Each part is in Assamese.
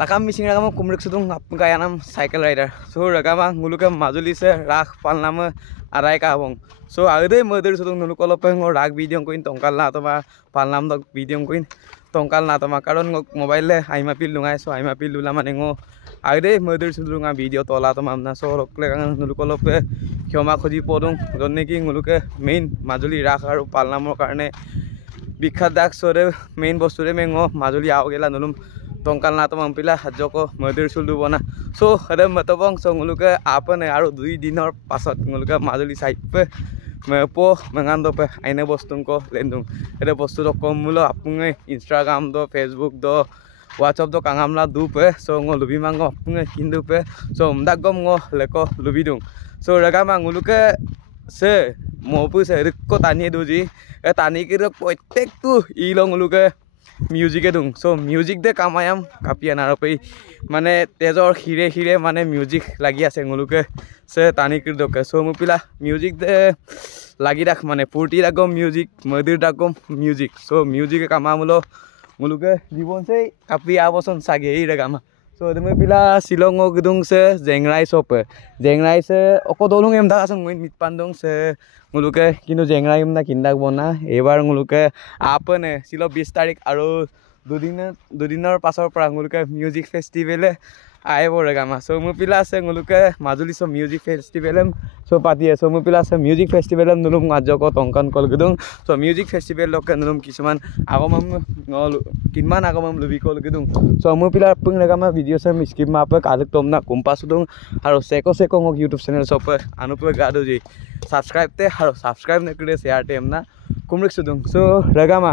Takam missing ragama kumrik sudung gaya nam cycle rider. So ragama nguluke majuli se rak palnama arai ka bong. So agde mother sudung nulukolo peng or rak video koin tongkal na toma palnam dog video koin tongkal na toma karon mobile le aima pil lungai so aima pil lula manengo agde mother sudung video tola toma amna so rokle kang nulukolo pe khioma khoji podung jonne ki nguluke main majuli rak aru palnamor karne bikhat dak sore main bosture mengo majuli awgela nulum tongkal na toma pila hajoko mother sulu bona so ada matobong so nguluke apa ne aru 2 dinor pasot nguluke majuli saipe mepo mengando pe aine bostun ko lendung ada bostu do komulo apunge Instagram do Facebook do WhatsApp do kangamla du pe so ngolubi mango apunge hindu pe so mdagom ngo leko lubidung so ragama nguluke se mopu se rikko tani duji e tani ki protek tu ilong nguluke music edung so music de kamayam kapian arope mane tejor hire hire mane music lagi ase nguluke se tani kir doke so mupila music de lagi rak mane purti ragom music modir ragom music so music kamamulo nguluke jibon se kapi aboson sage ei ragama so deme pila silongo gudung se jengrai sope jengrai se okodolung em da asong mit pandong se nguluke kinu jengrai em na kindak bona ebar nguluke apane silo 20 tarik aru দুদিনৰ পাছৰ পৰা nguluke music festival আইব ৰেগামা so মুপিলা আছে nguluke Majuli so music festival so পাতি আছে মুপিলা আছে music festival নুলুম আজক টংকান কল গদং so music festival লক নুলুম কিছুমান আগমম কিনমান আগমম লবি কল গদং so মুপিলা পুং ৰেগামা ভিডিও সম স্কিপ মাপ কালক তমনা কম্পাস দং আৰু সেকো সেকো মোক YouTube channel সপ আনুপ গাদো জি সাবস্ক্ৰাইব তে আৰু সাবস্ক্ৰাইব নকৰে শেয়াৰ তে আমনা কুমৰিক সুদং so ৰেগামা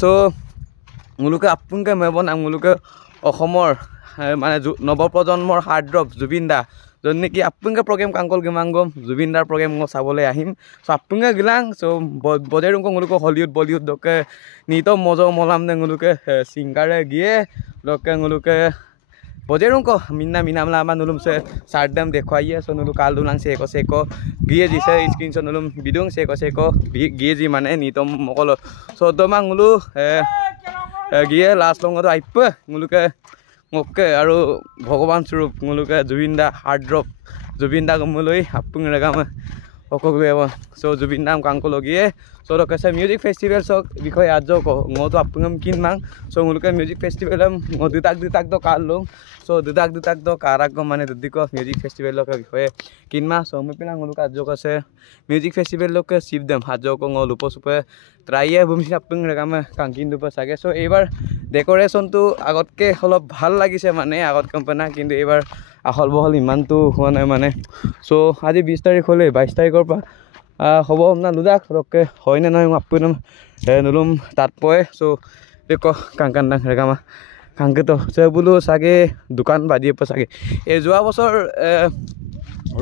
so nguluke apunke mebon nguluke অসমৰ মানে নৱপ্ৰজন্মৰ হাৰ্ড ড্ৰপ জুবিনদা জন্নে কি আpunke প্ৰগ্ৰাম কাংকল গমাংগম জুবিনদাৰ প্ৰগ্ৰাম গ চাবলৈ আহিম সো apunke গিলাং সো বজেৰুং nguluke হলিউড বলিউড দকে নিত মজো মলাম নে nguluke সিঙ্গাৰে গিয়ে দকে nguluke বজেৰুং মিনা মিনামলা আমা নুলুম সে সাৰদাম দেখুৱাইয়ে সো নুলু কাল দুলাং সেকো সেকো গিয়ে দিছে স্ক্রিনশট নুলুম বিদুং সেকো সেকো গিয়ে জি মানে নিতম মকল সো দমা ngulu গিয়ে last লংতো আইপ nguluke ngokke aru bhagwan swarup nguluke jubinda hard drop jubinda gomloi apung regama okogweba so jubinda kangko logie so lokase music festival so bikhoy ajoko ngoto apungam kinmang so nguluke music festival ngodutak do kalung so dudak do karak go mane dudiko music festival loke bikhoy kinma so mupila nguluke ajoko se music festival loke sibdem ajoko ngolupo supe traiye bumsi apung regama kangkin dupa sage so ebar decoration tu agotke holop ভাল লাগিছে মানে আগত কম্পানা কিন্তু এবাৰ আহল বহল ইমান তো হোৱা নাই মানে সো আজি 20 তাৰিখ হলে 22 তাৰিখৰ পৰা হ'ব না লুদাক ৰকে হয় না নহয় আপুনম নুলুম তাত পয় সো দেখো কাংকান দাং ৰেগামা কাংকে তো সে বুলো সাগে দোকান বাদিয়ে প সাগে এ যোৱা বছৰ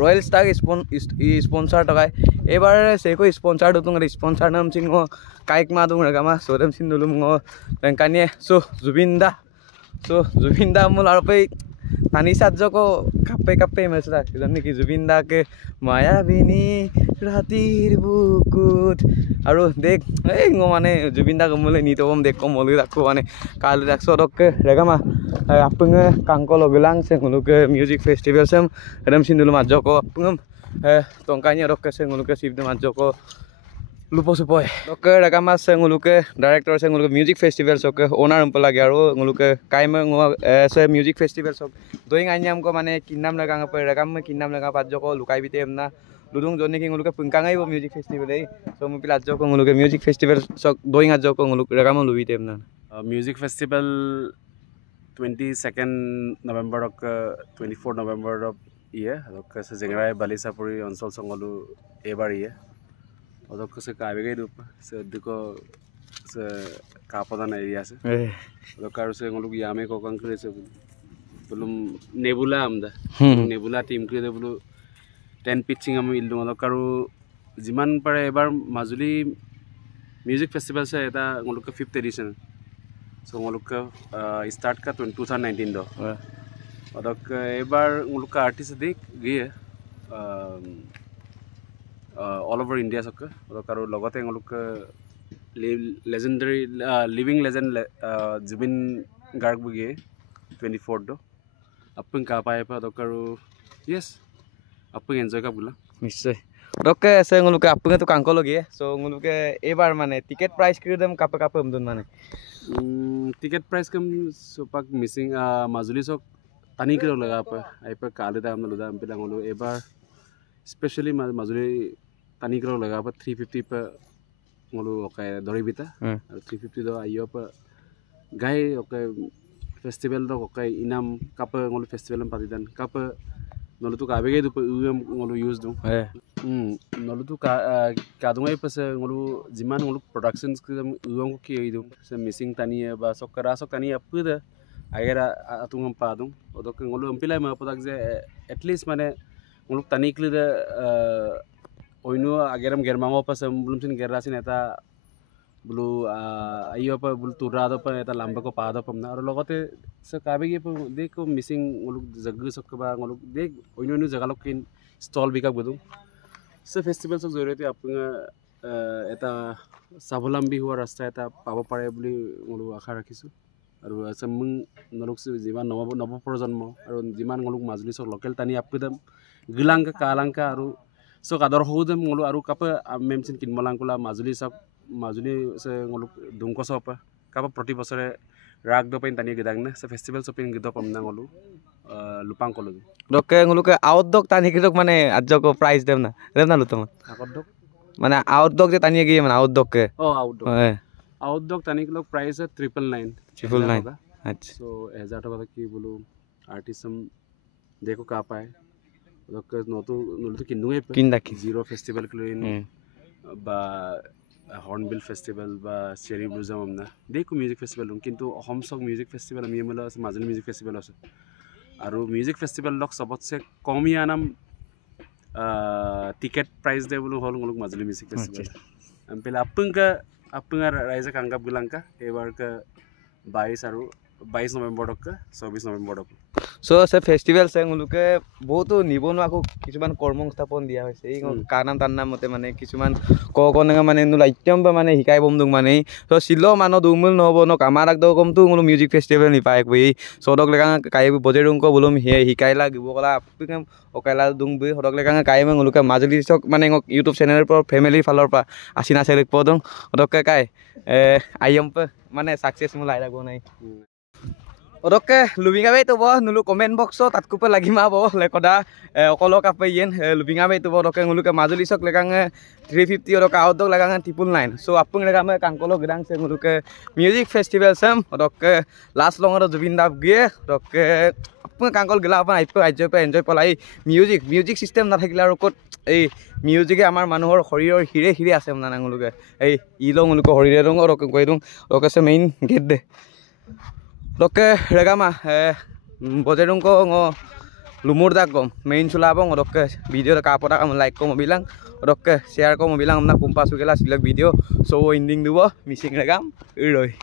রয়্যাল স্টার স্পন্সর টকায় এবার সেকো স্পন্সর দুতুং স্পন্সর নাম সিং কাইক মা দুং রেগামা সোদম সিন দুলুম বেংকানিয়ে সো জুবিনদা মূল আর পে তানি সাজকো কাপে মেসরা জানি কি জুবিনদা কে মায়াবিনী রাতির বুকুত আৰু দেখ এই মানে জুবিনদা কমলে নিতবম দেখ কমলে রাখো মানে কাল রাখছো দকে রেগামা আপুঙে কাংকল গলাং সে nguluke music festival sem edam sindulu majoko apungam tongkanya rokke se nguluke sibde majoko lupo supoy doke regama se nguluke director se nguluke music festival soke owner umpalagi aru nguluke kaima se music festival sok doing anyam ko mane kinnam lagang pe regam kinnam laga pajoko lukai bitem na ludung jonni ki nguluke pungkangai bo music festival ei so mupila ajoko nguluke music festival sok doing ajoko nguluke regam lubitem na music festival 22nd November ok 24 November of year ok se jengrai balisapuri অঞ্চল songolu ebar ye odok se kaibege dup se diko se kapadan area se odok aru se ngolu yame ko kankre se bulum nebula amda nebula team kre bulu 10 pitching am ildung odok aru jiman pare ebar majuli music festival se eta ngolu 5th edition so ngoluk start ka 2019 do odok ebar ngoluk artist dik gie all over India sok odok aru logote ngoluk legendary living legend Zubin Garg gie 24 do apung ka pae pa dokaru yes apung enjoy ka bula নিশ্চয় ওকে সে nguluke apung তো কাঙ্কল গিয়ে সো nguluke এবার মানে টিকেট প্রাইস কি দাম কাপে কাপে আমদন মানে ticket price kam sopak missing majuli sok tani kilo laga pa ai pa kale da amna loda ampela ngulu ebar especially majuli tani kilo laga pa 350 pa ngulu okay doribita 350 do ayo pa gai okay festival do okay inam kapa ngulu festival am padidan kapa nolu tu kabege du ngulu use du nolu tu kadungai pa se ngulu jiman ngulu productions uang ko ki du se missing tani ba sokara sok tani apuda agera atungam padung odok ngulu ampilai ma padak je at least mane ngulu tani klida oinu ageram germango pa se bulum sin gerasin eta bulu ayo pa bulu turado pa eta lamba ko pada pamna aro logote se kabege pa deko missing ngulu jaggu sokba ngulu dek oinu jaga lokin stall bika budu se festival sok jorete apna eta sabolambi huwa rasta eta pabo pare buli ngulu akha rakhisu aru asamung naluk se jiman nobo projanmo aru jiman nguluk majuli sok local tani apkudam gilangka kalangka aru sok ador hodem ngulu aru kapa memsin kinmolangkula majuli sok Majuli সে nguluk dungko sopa kapa proti bosore rag do pain tani gedangna se festival sopin gido pamna ngulu lupang kolu doke nguluke outdog tani gidok mane ajjoko price dem na lutom akordok মানে outdog je tani gi মানে outdog ke outdog tani kilo price 999 अच्छा so 1000 টাকা কি বলু আর্টিসম দেখো কা পায় doke নতু কিনুয়ে কিনদাকি জিরো ফেস্টিভ্যাল ক্লিন বা হর্নবিল ফেস্টিভ্যাল বা চেরি ব্লুজম আমনা দেখো মিউজিক ফেস্টিভ্যাল কিন্তু অসম সক মিউজিক ফেস্টিভ্যাল আমি এমলা আছে মাজুলী মিউজিক ফেস্টিভ্যাল আছে আৰু মিউজিক ফেস্টিভ্যাল লক সবতছে কমিয়া নাম টিকেট প্রাইস দে বলু হল nguluk মাজুলী মিউজিক ফেস্টিভ্যাল আম্পেলা আপঙ্গা রাইজা কাঙ্গাপ গলাঙ্কা এবার কা 22 আৰু 22 নৱেম্বৰ ক 24 নৱেম্বৰ ক সো সে ফেস্টিভ্যাল সে nguluke বহুতো নিবনুৱাকো কিছুমান কৰ্মসংস্থাপন দিয়া হৈছে এই কানাম তার নাম মতে মানে কিছুমান ককনঙা মানে নুলা ইত্যম মানে হিকাই বমদুং মানে সো সিলো মানো দুমুল নহব ন কামারাক দ কমতু ngulu মিউজিক ফেস্টিভ্যাল নি পায় বই সদক লেকা কাই বজেরুং কো বলুম হিকাইলা গিবকলা আপকে ওকাইলা দুং বই সদক লেকা কাই nguluke মাজুলী চক মানে ইউটিউব চ্যানেলৰ পৰা ফ্যামিলি ফালৰ পৰা আছিনা সেলেক পদং সদক কাই আইএম মানে সাকসেসফুল আইলা গো নাই ওদকে লুবিঙাবে তো নুলু কমেন্ট বক্স তাতকুপে লাগিমা ব লেকদা অকলক আপে ইয়েন লুবিঙাবে তো দকে নুলুকে মাজুলী চক লেকাঙে 350 ওদক আউটডক লেকাঙে 999 সো আপুং লেকামে কাঙ্কলো গিদাং সে নুলুকে মিউজিক ফেস্টিভ্যাল সাম ওদকে লাস্ট লংৰ জুবিন দাব গিয়ে ওদকে আপুং কাঙ্কল গিলা আপন আইপে আইজপে এনজয় পলাই মিউজিক সিস্টেম না থাকিলে আৰু কত এই মিউজিকে আমাৰ মানুহৰ শৰীৰৰ হিৰে হিৰে আছে না নুলুকে এই ইলং নুলুকে শৰীৰে ৰং ওদকে কই দং ওদকে সে মেইন গেট দে doke regama bojerung ko ngo lumur dak gom main sulabong doke video ka apota kam like ko mo bilang doke share ko mo bilang amna pumpa sugela silak video so ending dubo missing regam iroi